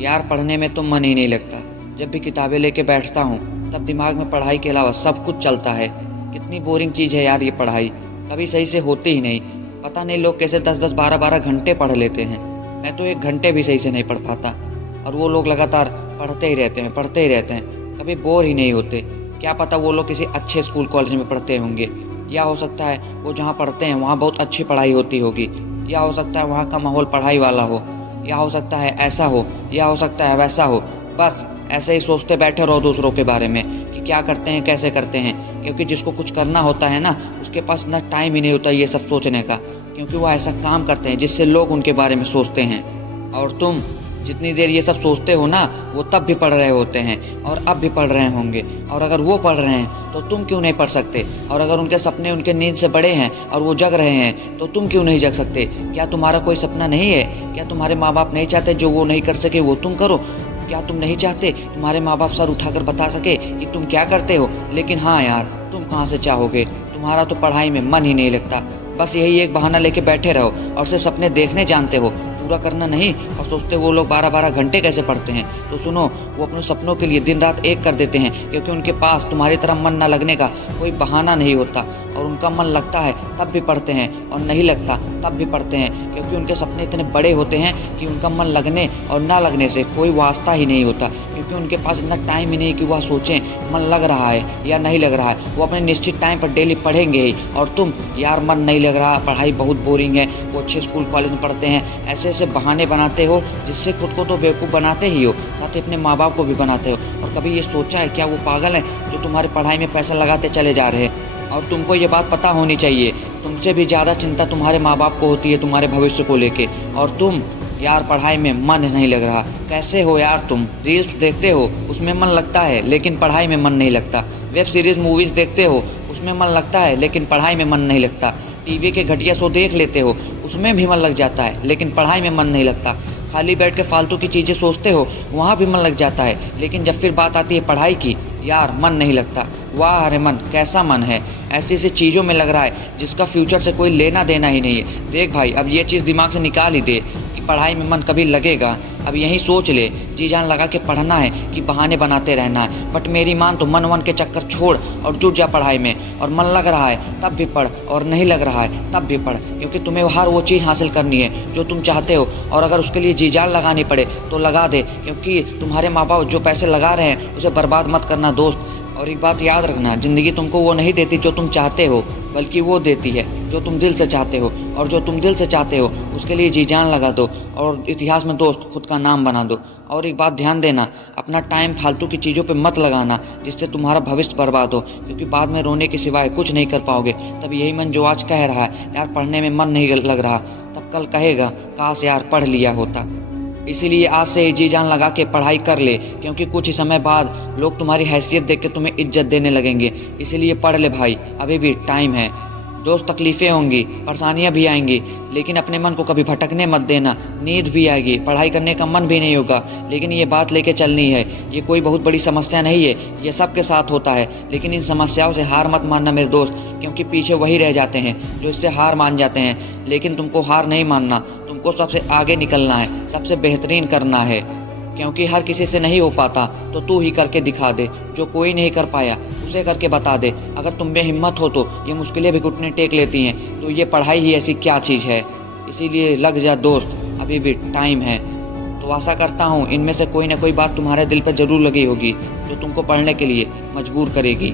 यार पढ़ने में तो मन ही नहीं लगता। जब भी किताबें लेके बैठता हूँ तब दिमाग में पढ़ाई के अलावा सब कुछ चलता है। कितनी बोरिंग चीज़ है यार ये पढ़ाई, कभी सही से होती ही नहीं। पता नहीं लोग कैसे 10-10 12-12 घंटे पढ़ लेते हैं। मैं तो 1 घंटे भी सही से नहीं पढ़ पाता, और वो लोग लगातार पढ़ते ही रहते हैं, पढ़ते ही रहते हैं, कभी बोर ही नहीं होते। क्या पता वो लोग किसी अच्छे स्कूल कॉलेज में पढ़ते होंगे, या हो सकता है वो जहाँ पढ़ते हैं वहाँ बहुत अच्छी पढ़ाई होती होगी, या हो सकता है वहाँ का माहौल पढ़ाई वाला हो, या हो सकता है ऐसा हो, या हो सकता है वैसा हो। बस ऐसे ही सोचते बैठे रहो दूसरों के बारे में कि क्या करते हैं, कैसे करते हैं। क्योंकि जिसको कुछ करना होता है ना, उसके पास इतना टाइम ही नहीं होता ये सब सोचने का, क्योंकि वो ऐसा काम करते हैं जिससे लोग उनके बारे में सोचते हैं। और तुम जितनी देर ये सब सोचते हो ना, वो तब भी पढ़ रहे होते हैं और अब भी पढ़ रहे होंगे। और अगर वो पढ़ रहे हैं तो तुम क्यों नहीं पढ़ सकते? और अगर उनके सपने उनके नींद से बड़े हैं और वो जग रहे हैं तो तुम क्यों नहीं जग सकते? क्या तुम्हारा कोई सपना नहीं है? क्या तुम्हारे माँ बाप नहीं चाहते जो वो नहीं कर सके वो तुम करो? क्या तुम नहीं चाहते तुम्हारे माँ बाप सर उठाकर बता सके कि तुम क्या करते हो? लेकिन हाँ यार, तुम कहाँ से चाहोगे, तुम्हारा तो पढ़ाई में मन ही नहीं लगता। बस यही एक बहाना लेके बैठे रहो और सिर्फ सपने देखने जानते हो, पूरा करना नहीं। और सोचते वो लोग 12-12 घंटे कैसे पढ़ते हैं। तो सुनो, वो अपने सपनों के लिए दिन रात एक कर देते हैं, क्योंकि उनके पास तुम्हारी तरह मन ना लगने का कोई बहाना नहीं होता। और उनका मन लगता है तब भी पढ़ते हैं, और नहीं लगता तब भी पढ़ते हैं, क्योंकि उनके सपने इतने बड़े होते हैं कि उनका मन लगने और ना लगने से कोई वास्ता ही नहीं होता। क्योंकि उनके पास इतना टाइम ही नहीं कि वह सोचें मन लग रहा है या नहीं लग रहा है। वो अपने निश्चित टाइम पर डेली पढ़ेंगे ही। और तुम यार, मन नहीं लग रहा, पढ़ाई बहुत बोरिंग है, वो अच्छे स्कूल कॉलेज में पढ़ते हैं, ऐसे ऐसे बहाने बनाते हो जिससे खुद को तो बेवकूफ़ बनाते ही हो, साथ ही अपने माँ बाप को भी बनाते हो। और कभी ये सोचा है क्या वो पागल हैं जो तुम्हारी पढ़ाई में पैसा लगाते चले जा रहे हैं? और तुमको ये बात पता होनी चाहिए, तुमसे भी ज़्यादा चिंता तुम्हारे माँ बाप को होती है तुम्हारे भविष्य को लेके। और तुम यार, पढ़ाई में मन नहीं लग रहा, कैसे हो यार तुम? रील्स देखते हो उसमें मन लगता है लेकिन पढ़ाई में मन नहीं लगता। वेब सीरीज मूवीज़ देखते हो उसमें मन लगता है लेकिन पढ़ाई में मन नहीं लगता। टीवी के घटिया शो देख लेते हो उसमें भी मन लग जाता है लेकिन पढ़ाई में मन नहीं लगता। खाली बैठ के फालतू की चीज़ें सोचते हो वहाँ भी मन लग जाता है, लेकिन जब फिर बात आती है पढ़ाई की, यार मन नहीं लगता। वाह अरे मन, कैसा मन है ऐसी ऐसी चीज़ों में लग रहा है जिसका फ्यूचर से कोई लेना देना ही नहीं है। देख भाई, अब ये चीज़ दिमाग से निकाल ही दे कि पढ़ाई में मन कभी लगेगा। अब यही सोच ले, जी जान लगा के पढ़ना है कि बहाने बनाते रहना है। बट मेरी मान तो मन वन के चक्कर छोड़ और जुट जा पढ़ाई में। और मन लग रहा है तब भी पढ़, और नहीं लग रहा है तब भी पढ़, क्योंकि तुम्हें हर वो चीज़ हासिल करनी है जो तुम चाहते हो। और अगर उसके लिए जी जान लगानी पड़े तो लगा दे, क्योंकि तुम्हारे माँ बाप जो पैसे लगा रहे हैं उसे बर्बाद मत करना दोस्त। और एक बात याद रखना, ज़िंदगी तुमको वो नहीं देती जो तुम चाहते हो, बल्कि वो देती है जो तुम दिल से चाहते हो। और जो तुम दिल से चाहते हो उसके लिए जी जान लगा दो, और इतिहास में दोस्त खुद का नाम बना दो। और एक बात ध्यान देना, अपना टाइम फालतू की चीज़ों पे मत लगाना जिससे तुम्हारा भविष्य बर्बाद हो, क्योंकि बाद में रोने के सिवाय कुछ नहीं कर पाओगे। तब यही मन जो आज कह रहा है यार पढ़ने में मन नहीं लग रहा, तब कल कहेगा काश यार पढ़ लिया होता। इसीलिए आज से ही जी जान लगा के पढ़ाई कर ले, क्योंकि कुछ ही समय बाद लोग तुम्हारी हैसियत देख के तुम्हें इज्जत देने लगेंगे। इसीलिए पढ़ ले भाई, अभी भी टाइम है। दोस्त, तकलीफ़ें होंगी, परेशानियां भी आएंगी, लेकिन अपने मन को कभी भटकने मत देना। नींद भी आएगी, पढ़ाई करने का मन भी नहीं होगा, लेकिन ये बात लेके चलनी है। ये कोई बहुत बड़ी समस्या नहीं है, ये सबके साथ होता है। लेकिन इन समस्याओं से हार मत मानना मेरे दोस्त, क्योंकि पीछे वही रह जाते हैं जो इससे हार मान जाते हैं। लेकिन तुमको हार नहीं मानना, तुमको सबसे आगे निकलना है, सबसे बेहतरीन करना है, क्योंकि हर किसी से नहीं हो पाता तो तू ही करके दिखा दे। जो कोई नहीं कर पाया उसे करके बता दे। अगर तुम में हिम्मत हो तो ये मुश्किलें भी घुटने टेक लेती हैं। तो ये पढ़ाई ही ऐसी क्या चीज़ है, इसीलिए लग जा दोस्त, अभी भी टाइम है। तो आशा करता हूँ इनमें से कोई ना कोई बात तुम्हारे दिल पर ज़रूर लगी होगी जो तुमको पढ़ने के लिए मजबूर करेगी।